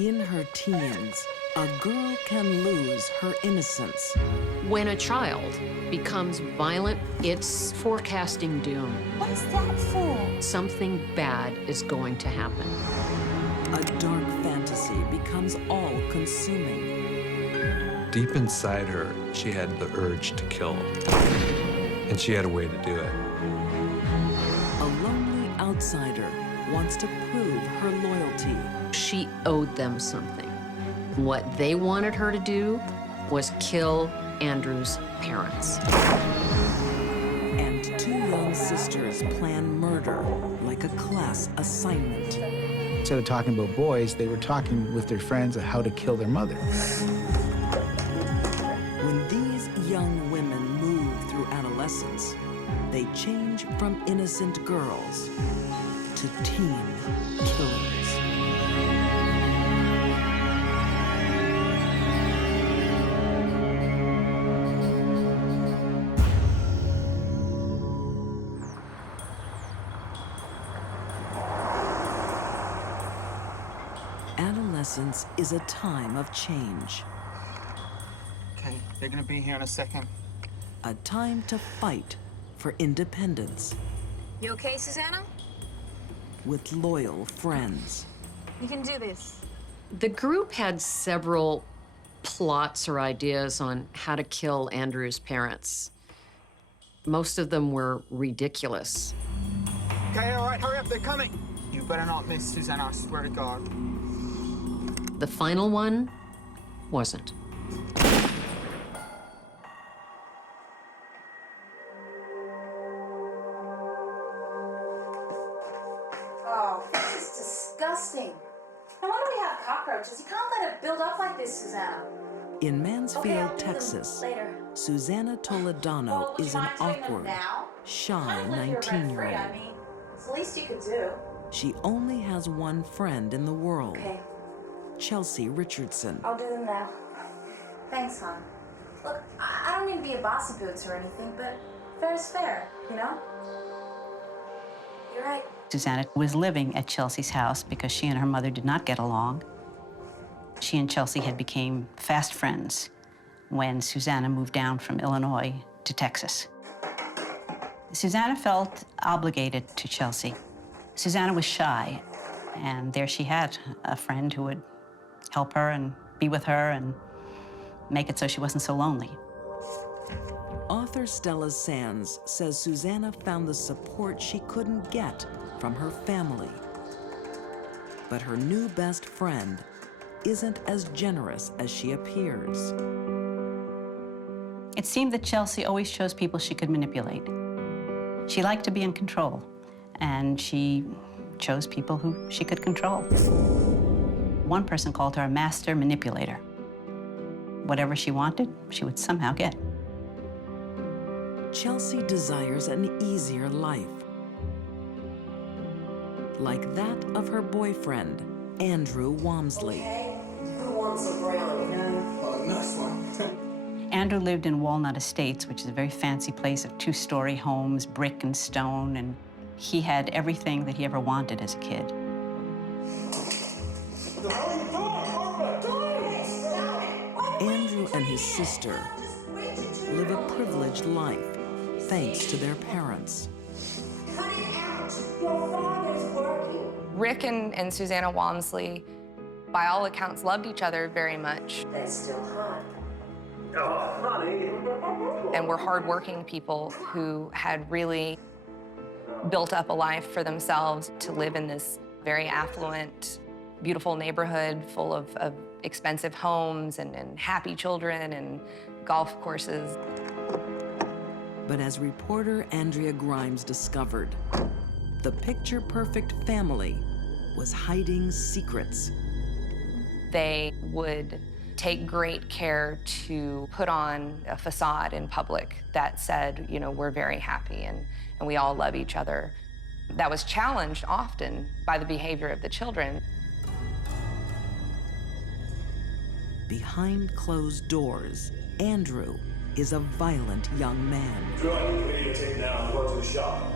In her teens, a girl can lose her innocence. When a child becomes violent, it's forecasting doom. What is that for? Something bad is going to happen. A dark fantasy becomes all-consuming. Deep inside her, she had the urge to kill. And she had a way to do it. A lonely outsider wants to prove her loyalty. She owed them something. What they wanted her to do was kill Andrew's parents. And two young sisters plan murder like a class assignment. Instead of talking about boys, they were talking with their friends of how to kill their mother. When these young women move through adolescence, they change from innocent girls to teen killers. Adolescence is a time of change. Okay, they're gonna be here in a second. A time to fight for independence. You okay, Susanna? With loyal friends. You can do this. The group had several plots or ideas on how to kill Andrew's parents. Most of them were ridiculous. Okay, all right, hurry up, they're coming. You better not miss, Susanna, I swear to God. The final one wasn't. Oh, this is disgusting. No wonder we have cockroaches. You can't let it build up like this, Susanna. In Mansfield, Okay, I'll do them Texas, later. Susanna Toledano Well, would is you an mind doing them awkward, now? shy Kind of live here rent-free, 19-year-old. I mean, it's the least you could do. She only has one friend in the world, Okay, Chelsea Richardson. I'll do them now. Thanks, hon. Look, I don't mean to be a bossy boots or anything, but fair's fair, you know? You're right. Susanna was living at Chelsea's house because she and her mother did not get along. She and Chelsea had become fast friends when Susanna moved down from Illinois to Texas. Susanna felt obligated to Chelsea. Susanna was shy, and there she had a friend who would help her and be with her and make it so she wasn't so lonely. Author Stella Sands says Susanna found the support she couldn't get from her family. But her new best friend isn't as generous as she appears. It seemed that Chelsea always chose people she could manipulate. She liked to be in control, and she chose people who she could control. One person called her a master manipulator. Whatever she wanted, she would somehow get. Chelsea desires an easier life, like that of her boyfriend, Andrew Walmsley. Who wants a brownie? No. Oh, nice one. Andrew lived in Walnut Estates, which is a very fancy place of two-story homes, brick and stone, and he had everything that he ever wanted as a kid. Andrew and his sister live a privileged life thanks to their parents. Cut it out. Your father's working. Rick and Susanna Walmsley, by all accounts, loved each other very much. They're still hot. Oh, honey. And were hardworking people who had really built up a life for themselves to live in this very affluent, beautiful neighborhood full of expensive homes and happy children and golf courses. But as reporter Andrea Grimes discovered, the picture-perfect family was hiding secrets. They would take great care to put on a facade in public that said, you know, we're very happy and we all love each other. That was challenged often by the behavior of the children. Behind closed doors, Andrew is a violent young man. Join the videotape now and go to the shop.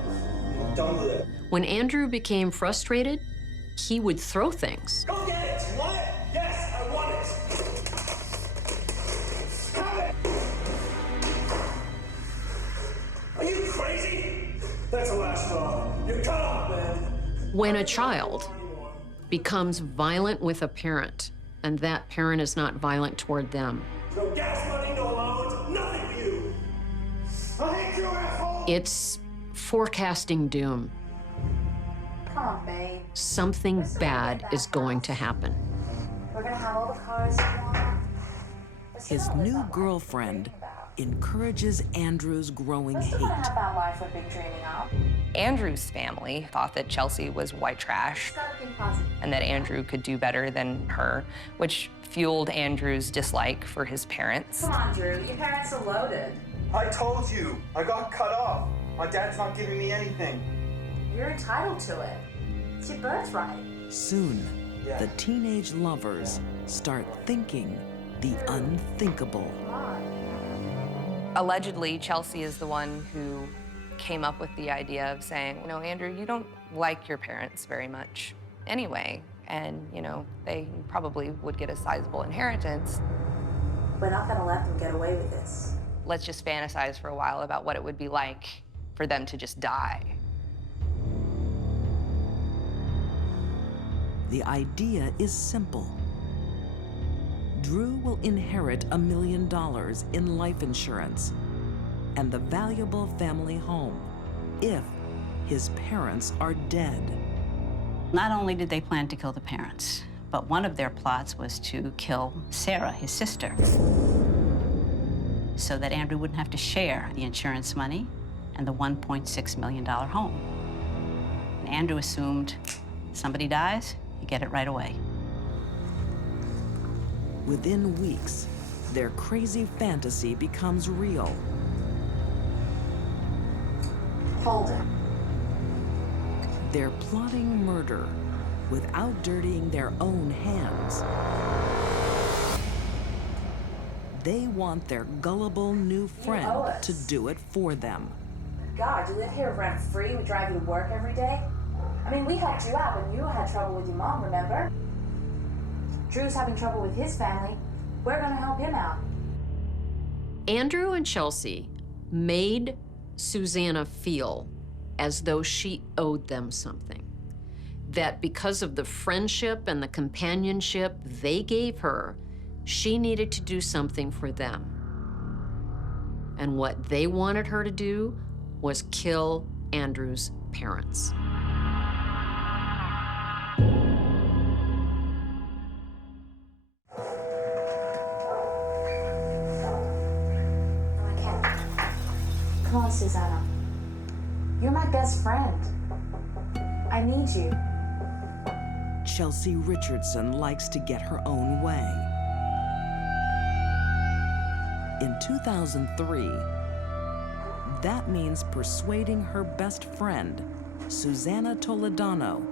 Don't do that. When Andrew became frustrated, he would throw things. Go get it! You want it? Get That's the last straw. You're cut off, man. When a child becomes violent with a parent, and that parent is not violent toward them, No gas money, no allowance, nothing for you. I hate you, asshole! it's forecasting doom. Come on, babe. Something bad is going to happen. We're gonna have all the cars you want. Let's His not live new that life girlfriend we're dreaming about. encourages Andrew's growing We're still gonna hate. have that life we've been dreaming of. Andrew's family thought that Chelsea was white trash Just gotta think positive. and that Andrew could do better than her, which fueled Andrew's dislike for his parents. Come on, Drew. Your parents are loaded. I told you, I got cut off. My dad's not giving me anything. You're entitled to it. It's your birthright. Soon, Yeah. the teenage lovers start thinking the unthinkable. Come on. Allegedly, Chelsea is the one who came up with the idea of saying, you know, Andrew, you don't like your parents very much anyway, and, you know, they probably would get a sizable inheritance. We're not gonna let them get away with this. Let's just fantasize for a while about what it would be like for them to just die. The idea is simple. Drew will inherit $1 million in life insurance and the valuable family home if his parents are dead. Not only did they plan to kill the parents, but one of their plots was to kill Sarah, his sister, so that Andrew wouldn't have to share the insurance money and the $1.6 million home. And Andrew assumed somebody dies, you get it right away. Within weeks, their crazy fantasy becomes real. Hold it. They're plotting murder without dirtying their own hands. They want their gullible new friend us. to do it for them. God, you live here rent-free. We drive you to work every day. I mean, we helped you out when you had trouble with your mom, remember? Drew's having trouble with his family. We're gonna help him out. Andrew and Chelsea made Susanna feel as though she owed them something. That because of the friendship and the companionship they gave her, she needed to do something for them. And what they wanted her to do was kill Andrew's parents. I can't. Come on, Susanna. You're my best friend. I need you. Chelsea Richardson likes to get her own way. In 2003, that means persuading her best friend, Susanna Toledano,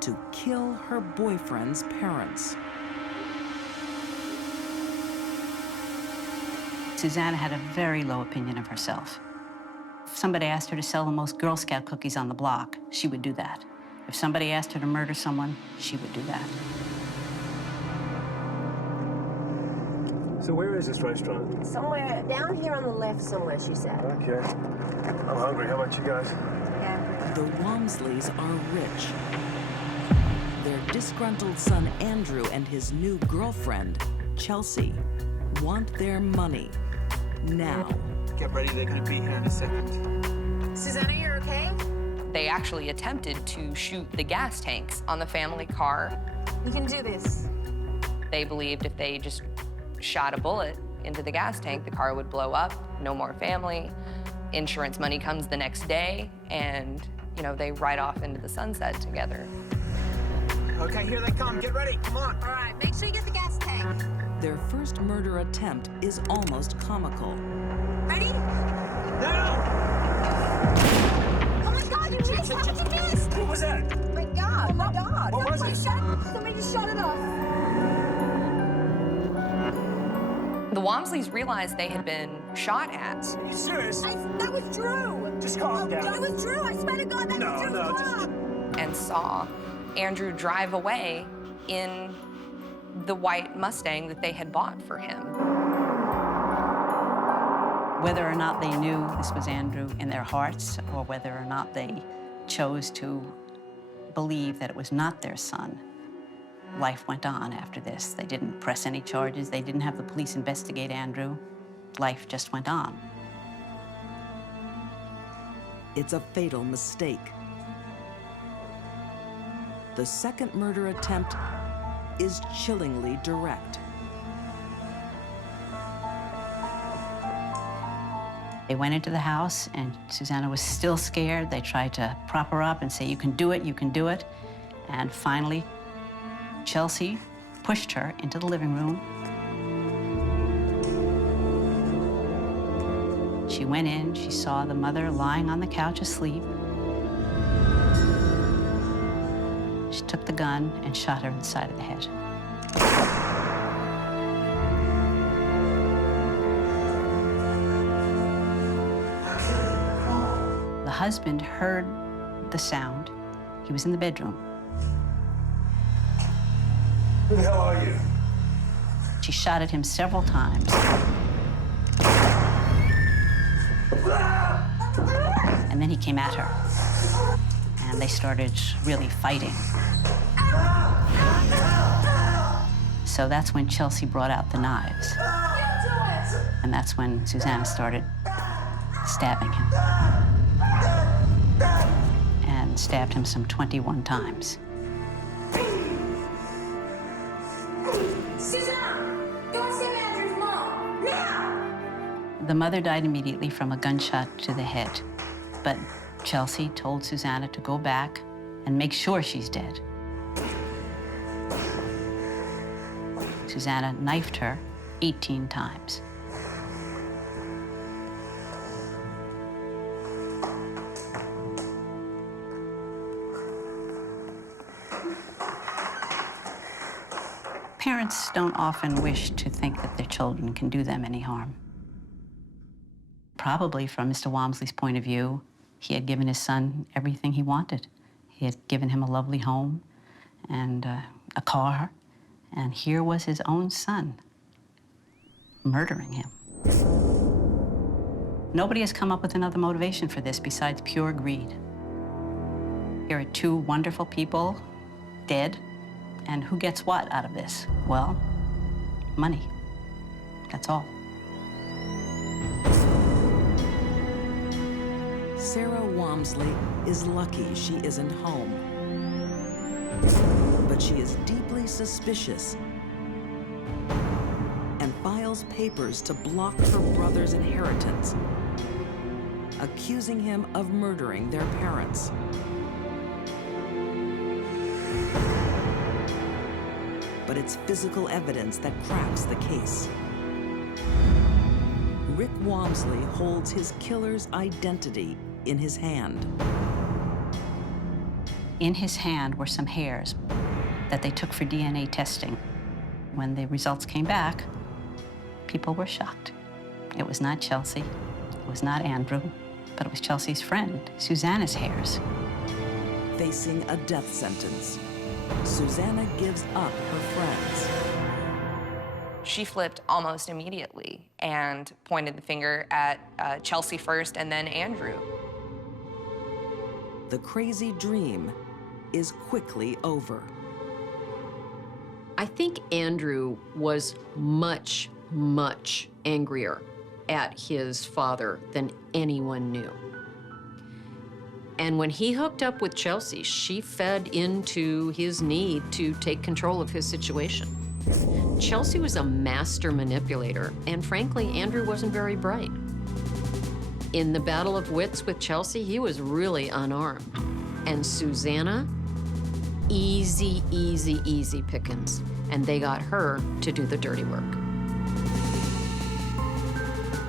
to kill her boyfriend's parents. Susanna had a very low opinion of herself. If somebody asked her to sell the most Girl Scout cookies on the block, she would do that. If somebody asked her to murder someone, she would do that. So where is this restaurant? Somewhere down here on the left somewhere, she said. Okay. I'm hungry. How about you guys? Yeah. The Walmsleys are rich. Their disgruntled son Andrew and his new girlfriend, Chelsea, want their money now. Get ready, they're gonna be here in a second. Susanna, you're okay? They actually attempted to shoot the gas tanks on the family car. You can do this. They believed if they just shot a bullet into the gas tank, the car would blow up, no more family. Insurance money comes the next day, and, you know, they ride off into the sunset together. Okay, here they come. Get ready. Come on. All right, make sure you get the gas tank. Their first murder attempt is almost comical. Ready? Now! Oh my God, you missed! How did you miss? What was that? Oh my God, oh my God. What was it? Somebody just shot it off. The Walmsleys realized they had been shot at. Are you serious? That was Drew. Just calm down. That was Drew. I swear to God, that was Drew's car. And saw Andrew drive away in the white Mustang that they had bought for him. Whether or not they knew this was Andrew in their hearts, or whether or not they chose to believe that it was not their son, life went on after this. They didn't press any charges. They didn't have the police investigate Andrew. Life just went on. It's a fatal mistake. The second murder attempt is chillingly direct. They went into the house, and Susanna was still scared. They tried to prop her up and say, "You can do it, you can do it." And finally, Chelsea pushed her into the living room. She went in, she saw the mother lying on the couch asleep. She took the gun and shot her in the side of the head. The husband heard the sound. He was in the bedroom. Who the hell are you? She shot at him several times. And then he came at her. And they started really fighting. So that's when Chelsea brought out the knives. And that's when Susanna started stabbing him. And stabbed him some 21 times. Susanna, go and save Andrew's mom, now! The mother died immediately from a gunshot to the head. But Chelsea told Susanna to go back and make sure she's dead. Susanna knifed her 18 times. Parents don't often wish to think that their children can do them any harm. Probably from Mr. Walmsley's point of view, he had given his son everything he wanted. He had given him a lovely home and a car, and here was his own son murdering him. Nobody has come up with another motivation for this besides pure greed. Here are two wonderful people dead, and who gets what out of this? Well, money. That's all. Sarah Walmsley is lucky she isn't home. But she is deeply suspicious and files papers to block her brother's inheritance, accusing him of murdering their parents. But it's physical evidence that cracks the case. Rick Walmsley holds his killer's identity in his hand. In his hand were some hairs that they took for DNA testing. When the results came back, people were shocked. It was not Chelsea, it was not Andrew, but it was Chelsea's friend, Susanna's hairs. Facing a death sentence, Susanna gives up her friends. She flipped almost immediately and pointed the finger at Chelsea first and then Andrew. The crazy dream is quickly over. I think Andrew was much, much angrier at his father than anyone knew. And when he hooked up with Chelsea, she fed into his need to take control of his situation. Chelsea was a master manipulator, and frankly, Andrew wasn't very bright. In the battle of wits with Chelsea, he was really unarmed. And Susanna, easy, easy, easy pickings. And they got her to do the dirty work.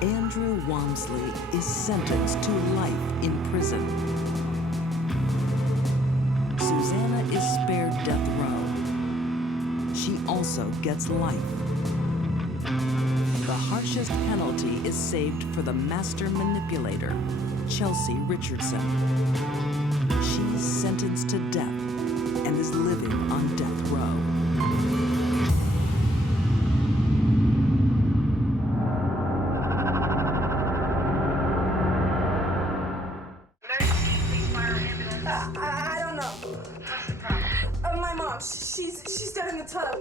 Andrew Walmsley is sentenced to life in prison. Susanna is spared death row. She also gets life. The harshest penalty is saved for the master manipulator, Chelsea Richardson. She's sentenced to death and is living on death row. I don't know. My mom, she's dead in the tub.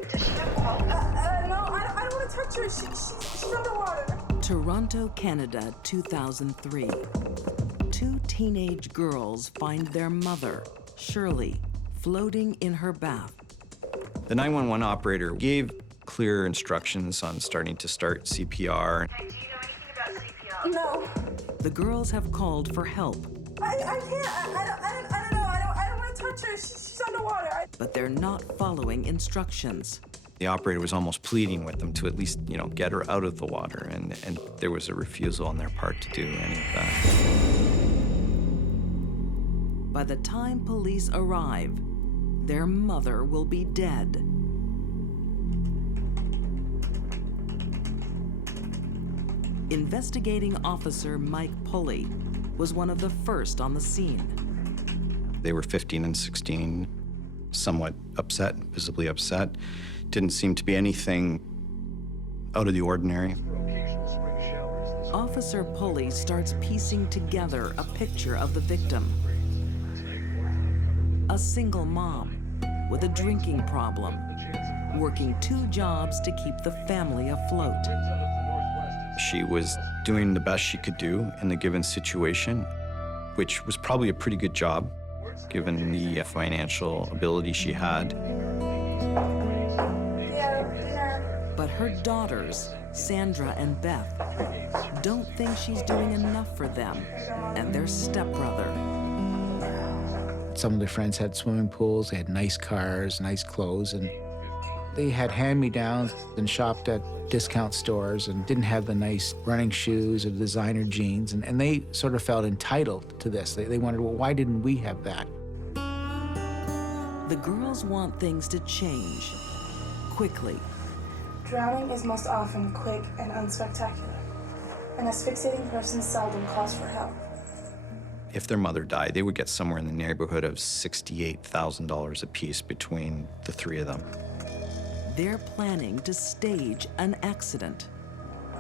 No, I don't want to touch her. She's underwater. Toronto, Canada, 2003. Two teenage girls find their mother, Shirley, floating in her bath. The 911 operator gave clear instructions on starting to start CPR. Do you know anything about CPR? No. The girls have called for help. I can't. I don't know. I don't want to touch her. She's underwater. But they're not following instructions. The operator was almost pleading with them to at least, get her out of the water, and there was a refusal on their part to do any of that. By the time police arrive, their mother will be dead. Investigating officer Mike Pulley was one of the first on the scene. They were 15 and 16, somewhat upset, visibly upset. Didn't seem to be anything out of the ordinary. Officer Pulley starts piecing together a picture of the victim. A single mom with a drinking problem, working 2 jobs to keep the family afloat. She was doing the best she could do in the given situation, which was probably a pretty good job, given the financial ability she had. But her daughters, Sandra and Beth, don't think she's doing enough for them and their stepbrother. Some of their friends had swimming pools, they had nice cars, nice clothes, and they had hand-me-downs and shopped at discount stores and didn't have the nice running shoes or designer jeans, and they sort of felt entitled to this. They wondered, well, why didn't we have that? The girls want things to change quickly. Drowning is most often quick and unspectacular. An asphyxiating person seldom calls for help. If their mother died, they would get somewhere in the neighborhood of $68,000 apiece between the 3 of them. They're planning to stage an accident.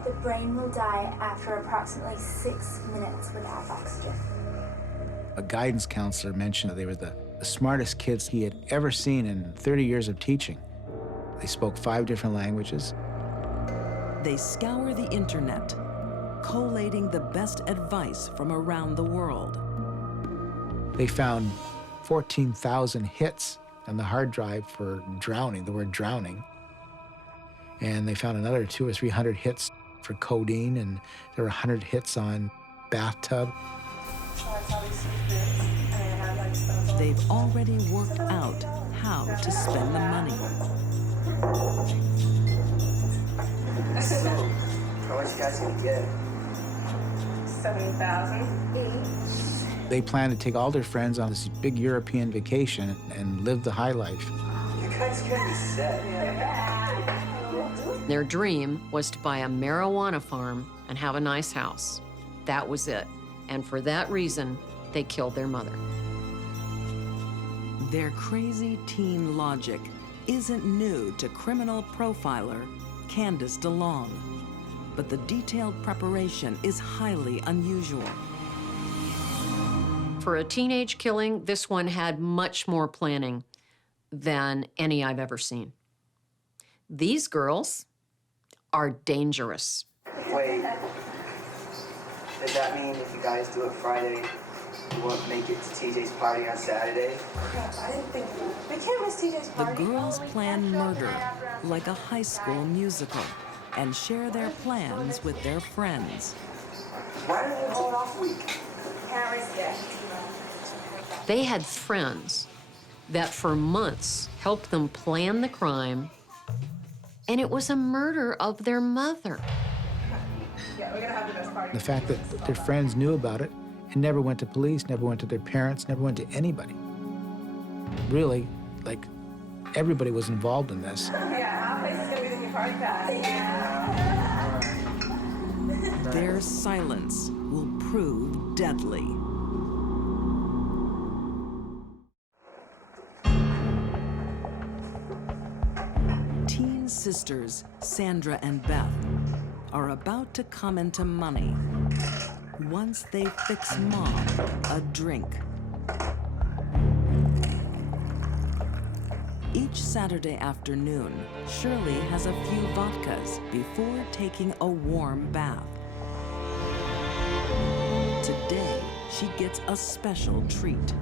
The brain will die after approximately 6 minutes without oxygen. A guidance counselor mentioned that they were the smartest kids he had ever seen in 30 years of teaching. They spoke 5 different languages. They scour the internet, collating the best advice from around the world. They found 14,000 hits on the hard drive for drowning, the word drowning. And they found another 200 or 300 hits for codeine, and there were 100 hits on bathtub. They've already worked out how to spend the money. How much you guys gonna get? 70,000 each. They planned to take all their friends on this big European vacation and live the high life. You guys can't be set. Their dream was to buy a marijuana farm and have a nice house. That was it. And for that reason, they killed their mother. Their crazy teen logic isn't new to criminal profiler Candace DeLong, but the detailed preparation is highly unusual. For a teenage killing, this one had much more planning than any I've ever seen. These girls are dangerous. Wait. Does that mean if you guys do it Friday, you won't make it to TJ's party on Saturday? Crap, I didn't think we can't miss TJ's The party. girls plan murder like a high school musical and share their plans with their friends. Why don't you hold off a week? Can't risk it. They had friends that for months helped them plan the crime, and it was a murder of their mother. Yeah, we're gonna have the best party. The fact that their friends knew about it and never went to police, never went to their parents, never went to anybody. Really, like, everybody was involved in this. Yeah, our place is gonna be the new party pad. Yeah. Their silence will prove deadly. Teen sisters Sandra and Beth are about to come into money once they fix Mom a drink. Each Saturday afternoon, Shirley has a few vodkas before taking a warm bath. Today, she gets a special treat.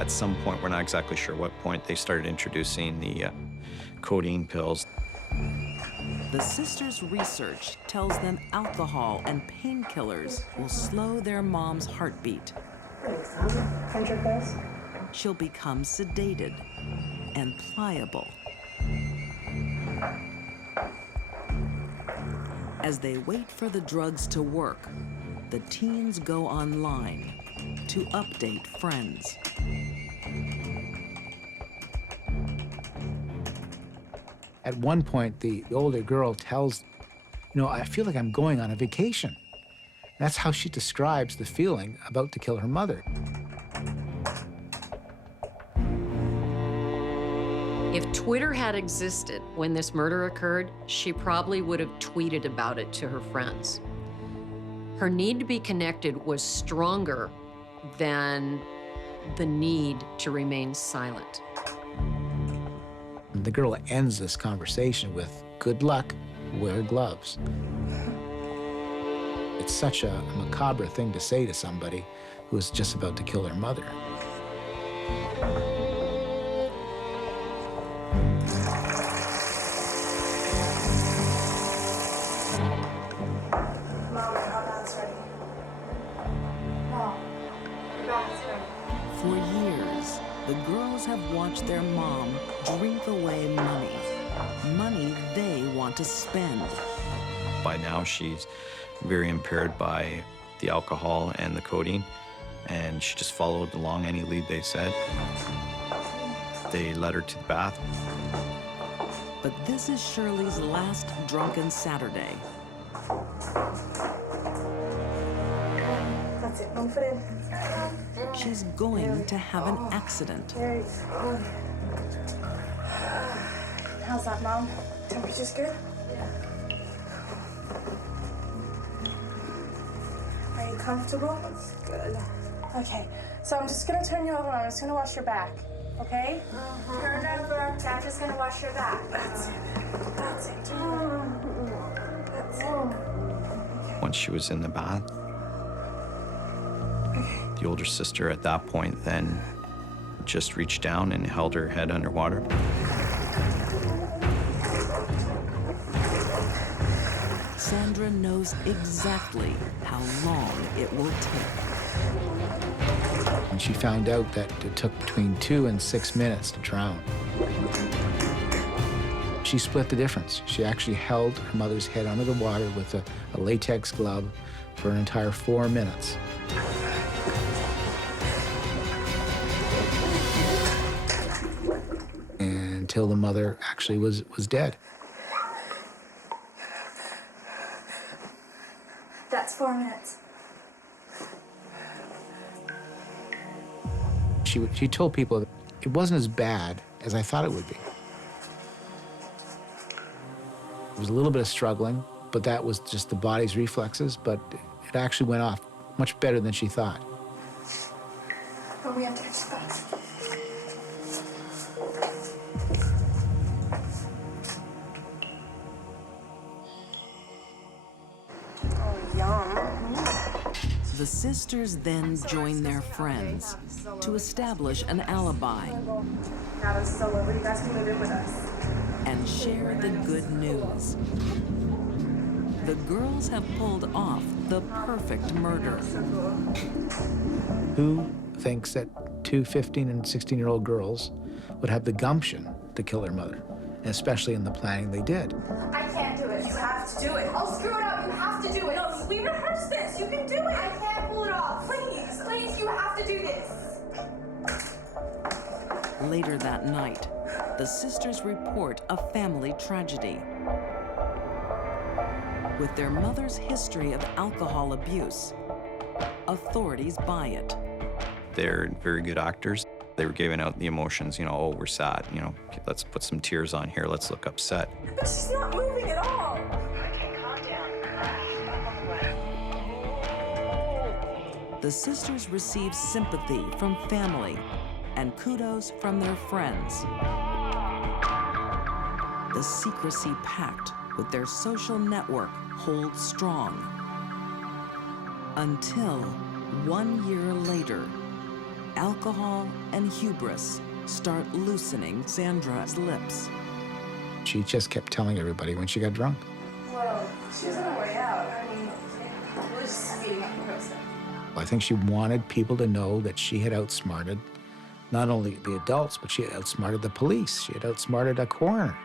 At some point, we're not exactly sure what point, they started introducing the codeine pills. The sisters' research tells them alcohol and painkillers will slow their mom's heartbeat. She'll become sedated and pliable. As they wait for the drugs to work, the teens go online to update friends. At one point, the older girl tells, you know, I feel like I'm going on a vacation. That's how she describes the feeling about to kill her mother. If Twitter had existed when this murder occurred, she probably would have tweeted about it to her friends. Her need to be connected was stronger than the need to remain silent. The girl ends this conversation with, "Good luck, wear gloves." It's such a macabre thing to say to somebody who is just about to kill their mother. For years, the girls have watched their mom drink away money. Money they want to spend. By now, she's very impaired by the alcohol and the codeine, and she just followed along any lead they said. They led her to the bath. But this is Shirley's last drunken Saturday. That's it, move it in. She's going to have an accident. How's that, Mom? Temperature's good? Are you comfortable? That's good. Okay, so I'm just gonna turn you over and I'm just gonna wash your back, okay? Turn over. I'm just gonna wash your back. That's it. That's it. That's it. Once she was in the bath, the older sister at that point then just reached down and held her head underwater. Sandra knows exactly how long it will take. And she found out that it took between 2 and 6 minutes to drown. She split the difference. She actually held her mother's head under the water with a latex glove for an entire 4 minutes. Until the mother actually was dead. That's 4 minutes. She told people that it wasn't as bad as I thought it would be. There was a little bit of struggling, but that was just the body's reflexes, but it actually went off much better than she thought. But we have to fix the box. The sisters then join their friends to establish an alibi Now it's still over. You guys can move in with us. and share the good news. The girls have pulled off the perfect murder. Who thinks that two 15 and 16-year-old girls would have the gumption to kill their mother, and especially in the planning they did? I can't do it. You have to do it. I'll screw it up. You have to do it. No, we rehearsed this. You can do it. I can't pull it off. Please, please, you have to do this. Later that night, the sisters report a family tragedy. With their mother's history of alcohol abuse, authorities buy it. They're very good actors. They were giving out the emotions, you know, oh, we're sad, you know, let's put some tears on here, let's look upset. But she's not moving at all. Okay, calm down. I'm on the way. The sisters receive sympathy from family and kudos from their friends. The secrecy pact with their social network holds strong. Until 1 year later, alcohol and hubris start loosening Sandra's lips. She just kept telling everybody when she got drunk. Well, she was on her way out. I mean, we're just speeding up the process. I think she wanted people to know that she had outsmarted not only the adults, but she had outsmarted the police. She had outsmarted a coroner.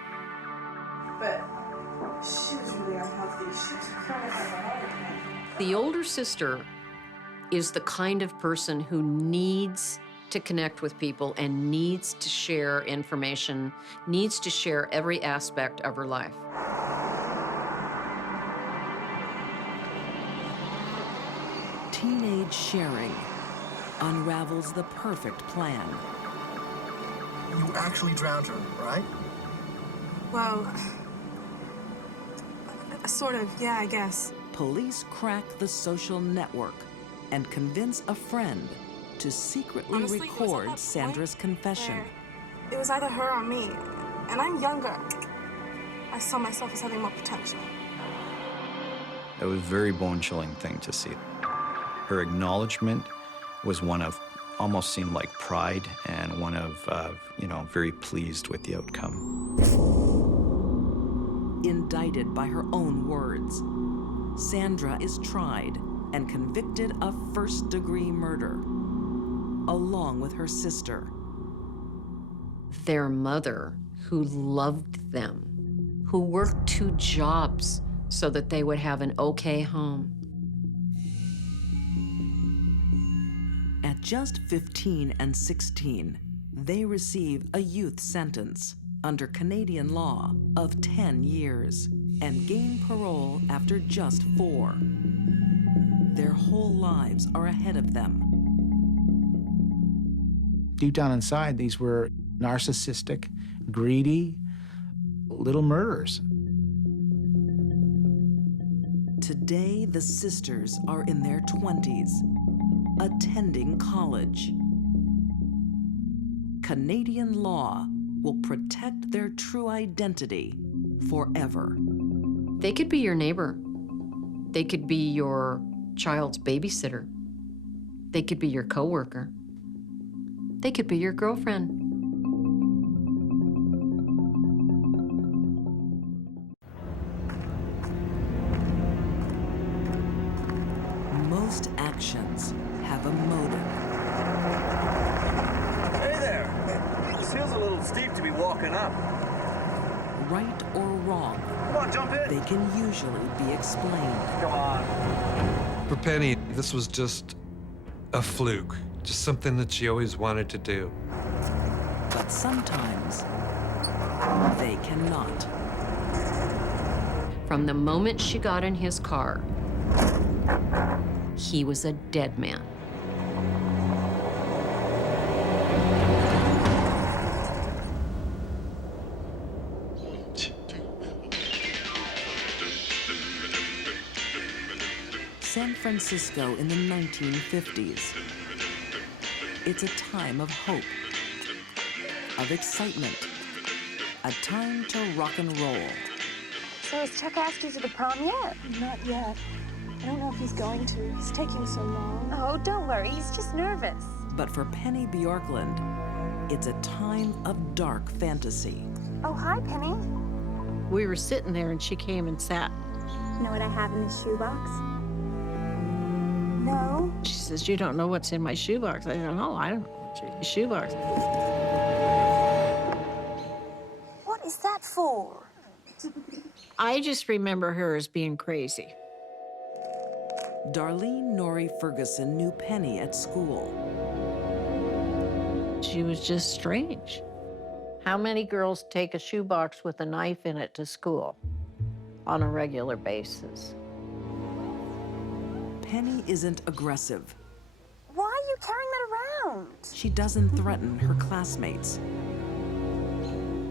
But she was really unhealthy. She was crying like a heart attack. The older sister is the kind of person who needs to connect with people and needs to share information, needs to share every aspect of her life. Teenage sharing unravels the perfect plan. You actually drowned her, right? Well, sort of, yeah, I guess. Police crack the social network and convince a friend to secretly Honestly, it was at that record point Sandra's confession. It was either her or me, and I'm younger. I saw myself as having more potential. It was a very bone-chilling thing to see. Her acknowledgement was one of, almost seemed like pride, and one of, you know, very pleased with the outcome. Indicted by her own words, Sandra is tried and convicted of first-degree murder, along with her sister. Their mother, who loved them, who worked 2 jobs so that they would have an okay home. At just 15 and 16, they receive a youth sentence under Canadian law of 10 years and gain parole after just 4. Their whole lives are ahead of them. Deep down inside, these were narcissistic, greedy, little murderers. Today, the sisters are in their 20s, attending college. Canadian law will protect their true identity forever. They could be your neighbor. They could be your child's babysitter. They could be your coworker. They could be your girlfriend. Most actions have a motive. Hey there! This hill's a little steep to be walking up. Right or wrong, Come on, jump in! they can usually be explained. Come on. For Penny, this was just a fluke, just something that she always wanted to do. But sometimes, they cannot. From the moment she got in his car, he was a dead man. San Francisco in the 1950s. It's a time of hope, of excitement, a time to rock and roll. So has Chuck asked you to the prom yet? Not yet. I don't know if he's going to. He's taking so long. Oh, don't worry. He's just nervous. But for Penny Bjorkland, it's a time of dark fantasy. Oh, hi, Penny. We were sitting there and she came and sat. You know what I have in this shoebox? No. She says, "You don't know what's in my shoebox." I said, "No, I don't know what's in your shoebox." What is that for? I just remember her as being crazy. Darlene Norrie Ferguson knew Penny at school. She was just strange. How many girls take a shoebox with a knife in it to school on a regular basis? Penny isn't aggressive. Why are you carrying that around? She doesn't threaten her classmates.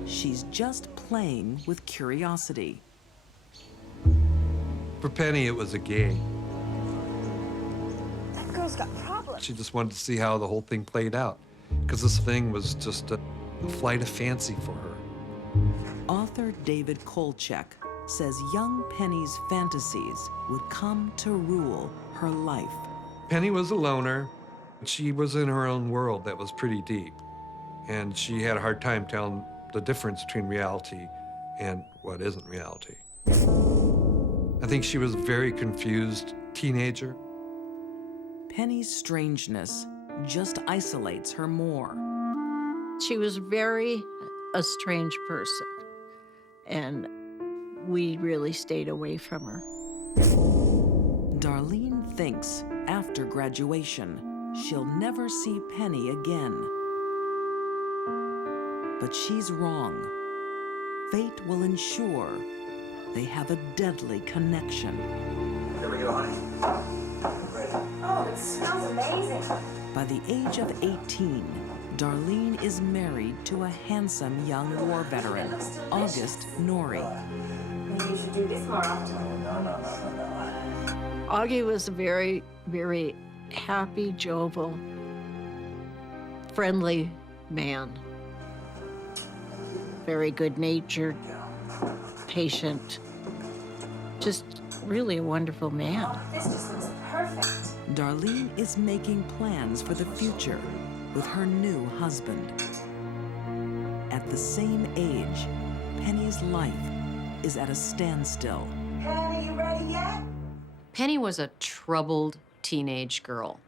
She's just playing with curiosity. For Penny, it was a game. That girl's got problems. She just wanted to see how the whole thing played out. because this thing was just a flight of fancy for her. Author David Kolchak says young Penny's fantasies would come to rule her life. Penny was a loner. She was in her own world that was pretty deep, and she had a hard time telling the difference between reality and what isn't reality. I think she was a very confused teenager. Penny's strangeness just isolates her more. She was very a strange person, and we really stayed away from her. Darlene thinks after graduation, she'll never see Penny again. But she's wrong. Fate will ensure they have a deadly connection. Here we go, honey. Ready? Oh, it smells amazing. By the age of 18, Darlene is married to a handsome young war veteran, August Norrie. Maybe you should do this more often. No. Augie was a very, very happy, jovial, friendly man. Very good-natured, patient, just really a wonderful man. This just looks perfect. Darlene is making plans for the future with her new husband. At the same age, Penny's life is at a standstill. Penny, you ready yet? Penny was a troubled teenage girl.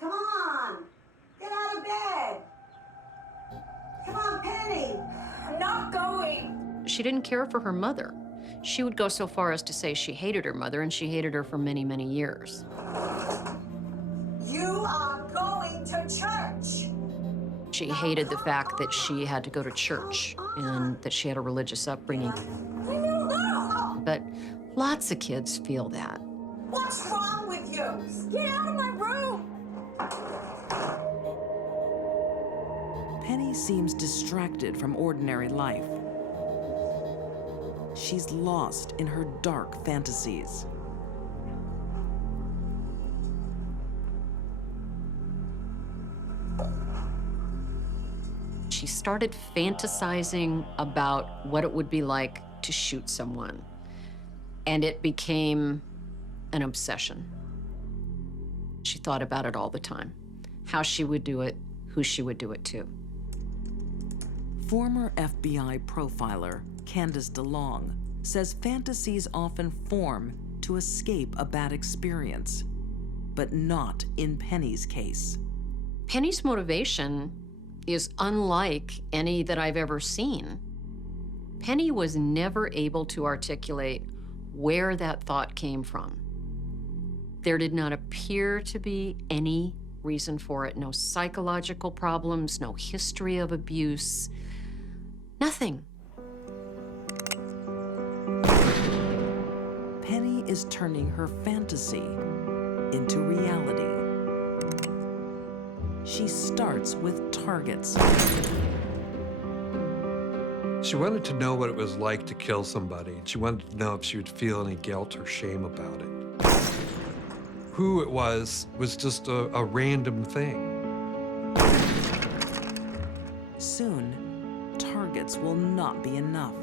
Come on, get out of bed. Come on, Penny. I'm not going. She didn't care for her mother. She would go so far as to say she hated her mother, and she hated her for many, many years. You are going to church. She hated the fact that she had to go to church and that she had a religious upbringing. But lots of kids feel that. What's wrong with you? Get out of my room. Penny seems distracted from ordinary life. She's lost in her dark fantasies. She started fantasizing about what it would be like to shoot someone, and it became an obsession. She thought about it all the time, how she would do it, who she would do it to. Former FBI profiler Candace DeLong says fantasies often form to escape a bad experience, but not in Penny's case. Penny's motivation is unlike any that I've ever seen. Penny was never able to articulate where that thought came from. There did not appear to be any reason for it. No psychological problems, no history of abuse, nothing. Penny is turning her fantasy into reality. She starts with targets. She wanted to know what it was like to kill somebody. She wanted to know if she would feel any guilt or shame about it. Who it was just a random thing. Soon, targets will not be enough.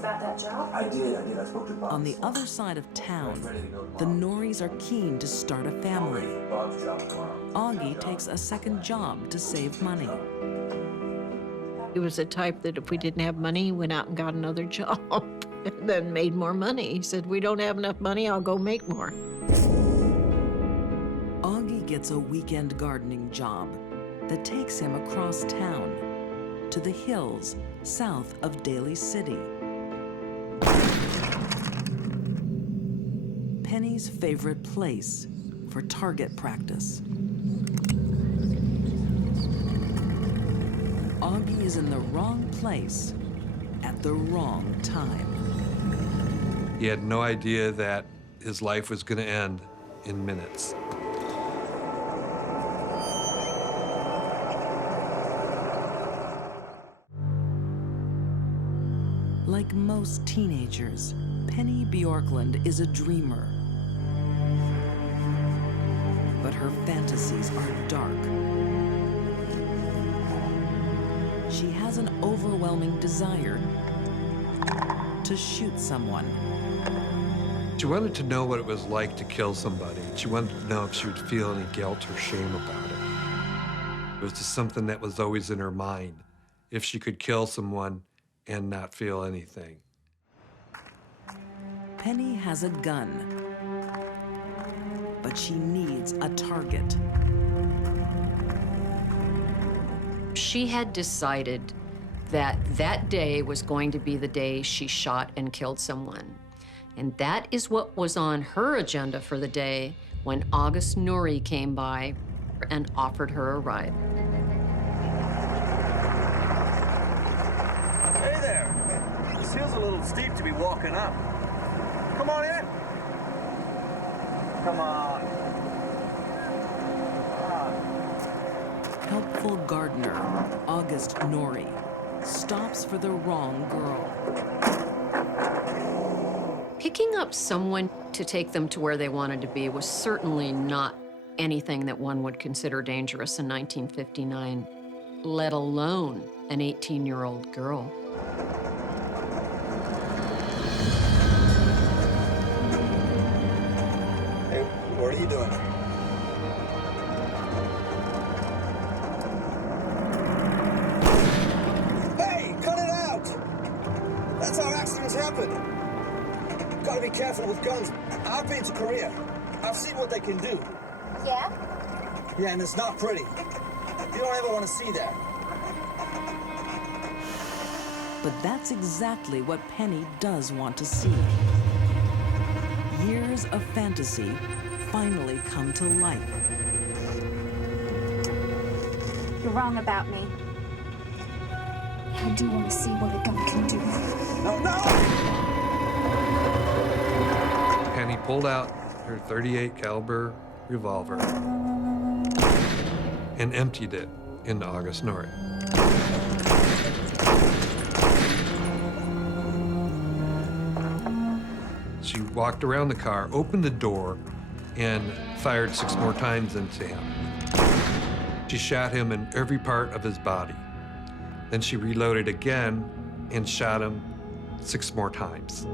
About that job? I did. I spoke to Bob. On the other side of town, the Norries are keen to start a family. Augie takes a second job to save money. He was the type that if we didn't have money, he went out and got another job and then made more money. He said, we don't have enough money, I'll go make more. Augie gets a weekend gardening job that takes him across town to the hills south of Daly City. Penny's favorite place for target practice. Augie is in the wrong place at the wrong time. He had no idea that his life was going to end in minutes. Like most teenagers, Penny Bjorkland is a dreamer but her fantasies are dark. She has an overwhelming desire to shoot someone. She wanted to know what it was like to kill somebody. She wanted to know if she would feel any guilt or shame about it. It was just something that was always in her mind, if she could kill someone and not feel anything. Penny has a gun, but she needs a target. She had decided that that day was going to be the day she shot and killed someone. And that is what was on her agenda for the day when August Nouri came by and offered her a ride. Hey there. This hill's a little steep to be walking up. Come on in. Come on. Helpful gardener, August Nouri, stops for the wrong girl. Picking up someone to take them to where they wanted to be was certainly not anything that one would consider dangerous in 1959, let alone an 18-year-old girl. Hey, what are you doing? Hey, cut it out! That's how accidents happen. Gotta be careful with guns. I've been to Korea. I've seen what they can do. Yeah? Yeah, and it's not pretty. You don't ever want to see that. But that's exactly what Penny does want to see. Years of fantasy finally come to life. You're wrong about me. I do want to see what a gun can do. No, no! Penny pulled out her .38 caliber revolver and emptied it into August Nouri. She walked around the car, opened the door, and fired 6 more times into him. She shot him in every part of his body. Then she reloaded again and shot him 6 more times.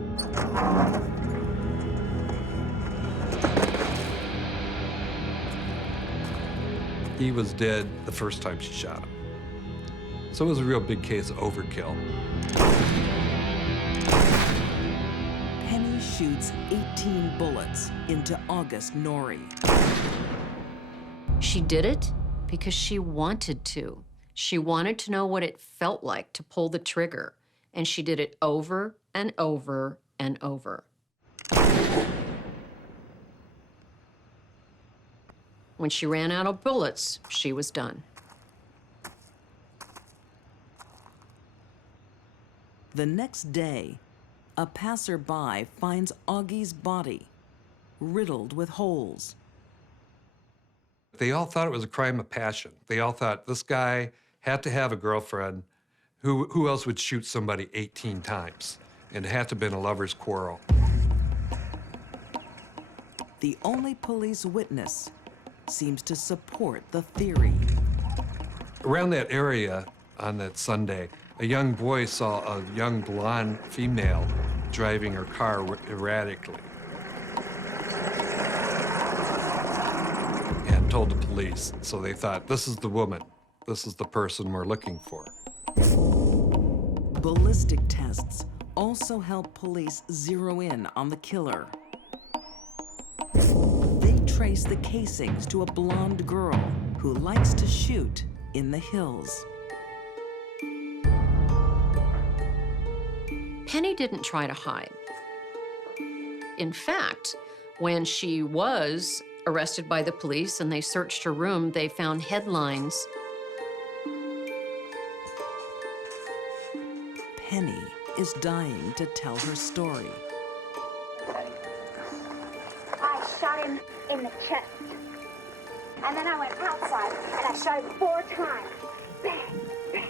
He was dead the first time she shot him. So it was a real big case of overkill. Penny shoots 18 bullets into August Nouri. She did it because she wanted to. She wanted to know what it felt like to pull the trigger, and she did it over and over and over. When she ran out of bullets, she was done. The next day, a passerby finds Augie's body, riddled with holes. They all thought it was a crime of passion. They all thought this guy had to have a girlfriend. Who else would shoot somebody 18 times? And it had to have been a lover's quarrel. The only police witness seems to support the theory. Around that area on that Sunday, a young boy saw a young blonde female driving her car erratically and told the police. So they thought, this is the woman. This is the person we're looking for. Ballistic tests also help police zero in on the killer. They trace the casings to a blonde girl who likes to shoot in the hills. Penny didn't try to hide. In fact, when she was arrested by the police and they searched her room, they found headlines. Penny is dying to tell her story. I shot him in the chest. And then I went outside and I shot him 4 times. Bang, bang,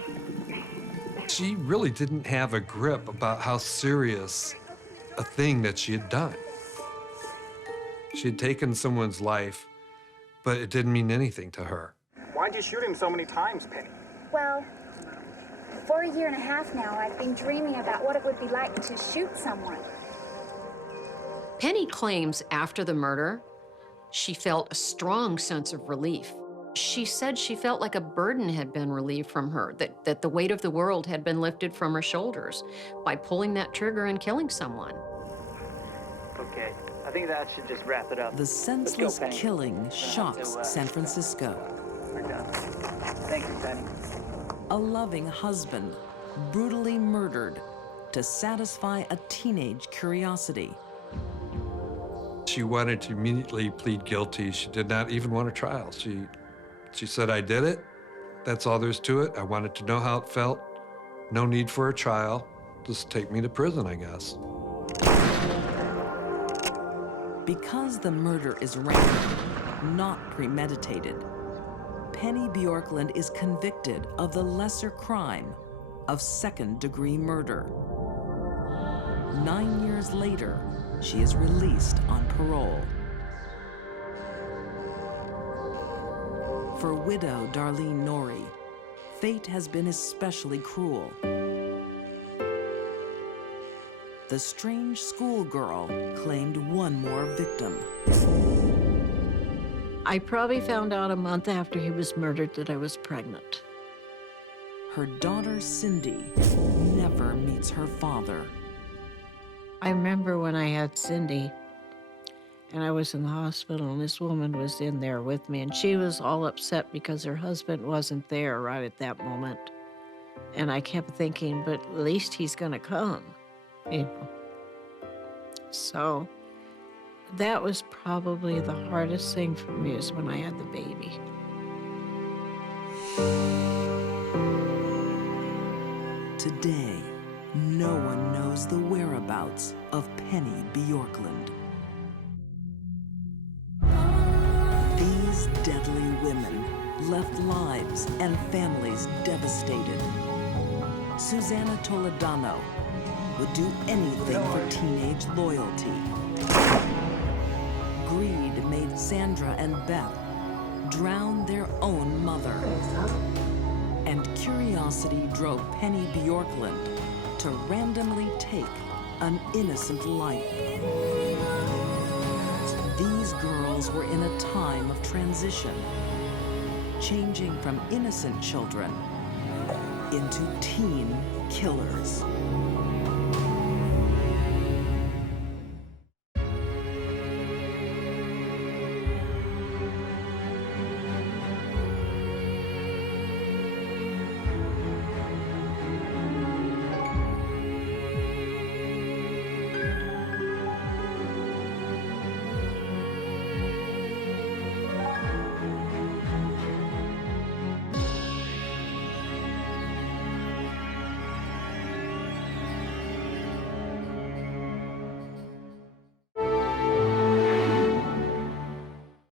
bang. She really didn't have a grip about how serious a thing that she had done. She had taken someone's life but it didn't mean anything to her. Why'd you shoot him so many times, Penny? Well, for a year and a half now, I've been dreaming about what it would be like to shoot someone. Penny claims after the murder, she felt a strong sense of relief. She said she felt like a burden had been relieved from her, that the weight of the world had been lifted from her shoulders by pulling that trigger and killing someone. Okay, I think that should just wrap it up. The senseless killing shocks San Francisco. We're done. Thank you, Penny. A loving husband brutally murdered to satisfy a teenage curiosity. She wanted to immediately plead guilty. She did not even want a trial. She said, I did it. That's all there's to it. I wanted to know how it felt. No need for a trial. Just take me to prison, I guess. Because the murder is random, not premeditated, Penny Bjorkland is convicted of the lesser crime of second-degree murder. 9 years later, she is released on parole. For widow Darlene Norrie, fate has been especially cruel. The strange schoolgirl claimed one more victim. I probably found out a month after he was murdered that I was pregnant. Her daughter, Cindy, never meets her father. I remember when I had Cindy, and I was in the hospital, and this woman was in there with me, and she was all upset because her husband wasn't there right at that moment. And I kept thinking, but at least he's gonna come, you know. So that was probably the hardest thing for me, is when I had the baby. Today, no one knows the whereabouts of Penny Bjorkland. These deadly women left lives and families devastated. Susanna Toledano would do anything for teenage loyalty. Greed made Sandra and Beth drown their own mother. And curiosity drove Penny Bjorkland to randomly take an innocent life. These girls were in a time of transition, changing from innocent children into teen killers.